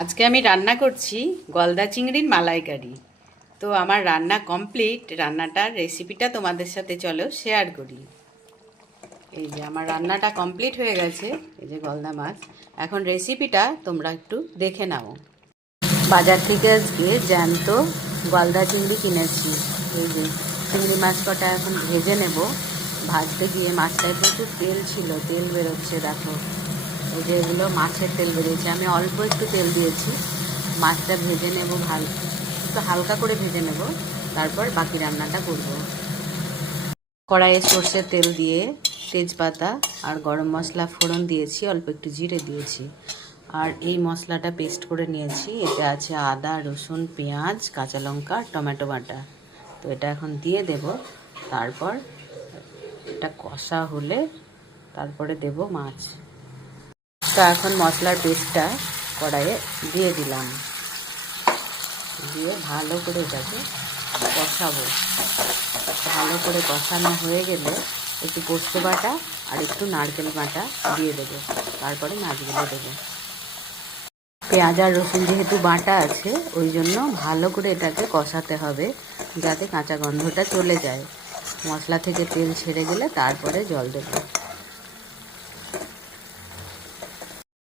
আজকে আমি রান্না করছি গলদা চিংড়ির মালাইকারি। তো আমার রান্না কমপ্লিট। রান্নাটার রেসিপিটা তোমাদের সাথে চলো শেয়ার করি। এই যে আমার রান্নাটা কমপ্লিট হয়ে গেছে। এই যে গলদা মাছ। এখন রেসিপিটা তোমরা একটু দেখে নাও। বাজার থেকে আজকে জ্যান্ত গলদা চিংড়ি কিনেছি। এই যে চিংড়ি মাছ কটা এখন ভেজে নেব। ভাজতে গিয়ে মাছটায় প্রচুর তেল ছিল, তেল বেরোচ্ছে দেখো। এই যে এগুলো মাছের তেল বেরিয়েছে, আমি অল্প একটু তেল দিয়েছি। মাছটা ভেজে নেব, একটু হালকা করে ভেজে নেব, তারপর বাকি রান্নাটা করব। কড়াইয়ে সর্ষের তেল দিয়ে তেজপাতা আর গরম মশলা ফোড়ন দিয়েছি, অল্প একটু জিরে দিয়েছি। আর এই মশলাটা পেস্ট করে নিয়েছি। এতে আছে আদা, রসুন, পেঁয়াজ, কাঁচা লঙ্কা, টমেটো বাটা। তো এটা এখন দিয়ে দেব। তারপর এটা কষা হলে তারপরে দেব মাছ। তো এখন মশলার পেস্টটা কড়াইয়ে দিয়ে দিলাম, দিয়ে ভালো করে এটাকে কষাবো। ভালো করে কষানো হয়ে গেলে একটু পোস্ত বাটা আর একটু নারকেল বাটা দিয়ে দেবো। তারপরে মাছগুলো দেবো। পেঁয়াজ আর রসুন যেহেতু বাটা আছে, ওই জন্য ভালো করে এটাকে কষাতে হবে, যাতে কাঁচা গন্ধটা চলে যায়। মশলা থেকে তেল ছেড়ে গেলে তারপরে জল দেবো।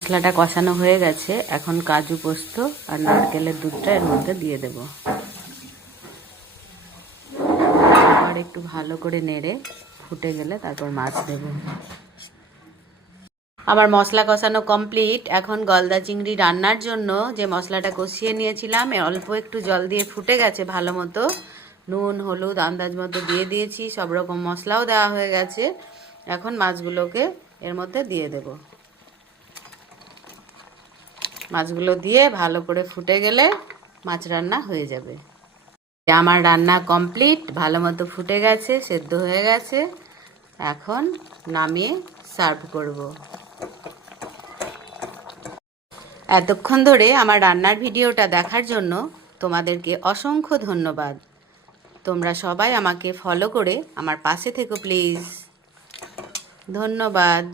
মশলাটা কষানো হয়ে গেছে। এখন কাজু, পোস্ত আর নারকেলের দুধটা এর মধ্যে দিয়ে দেব। আর একটু ভালো করে নেড়ে ফুটে গেলে তারপর মাছ দেব। আমার মশলা কষানো কমপ্লিট। এখন গলদা চিংড়ি রান্নার জন্য যে মশলাটা কষিয়ে নিয়েছিলাম, অল্প একটু জল দিয়ে ফুটে গেছে ভালো মতো। নুন, হলুদ আন্দাজ মতো দিয়ে দিয়েছি, সব রকম মশলাও দেওয়া হয়ে গেছে। এখন মাছগুলোকে এর মধ্যে দিয়ে দেব। মাছগুলো দিয়ে ভালো করে ফুটে গেলে মাছ রান্না হয়ে যাবে। আমার রান্না কমপ্লিট, ভালো মতো ফুটে গেছে, সেদ্ধ হয়ে গেছে। এখন নামিয়ে সার্ভ করব। এতক্ষণ ধরে আমার রান্নার ভিডিওটা দেখার জন্য তোমাদেরকে অসংখ্য ধন্যবাদ। তোমরা সবাই আমাকে ফলো করে আমার পাশে থেকো প্লিজ। ধন্যবাদ।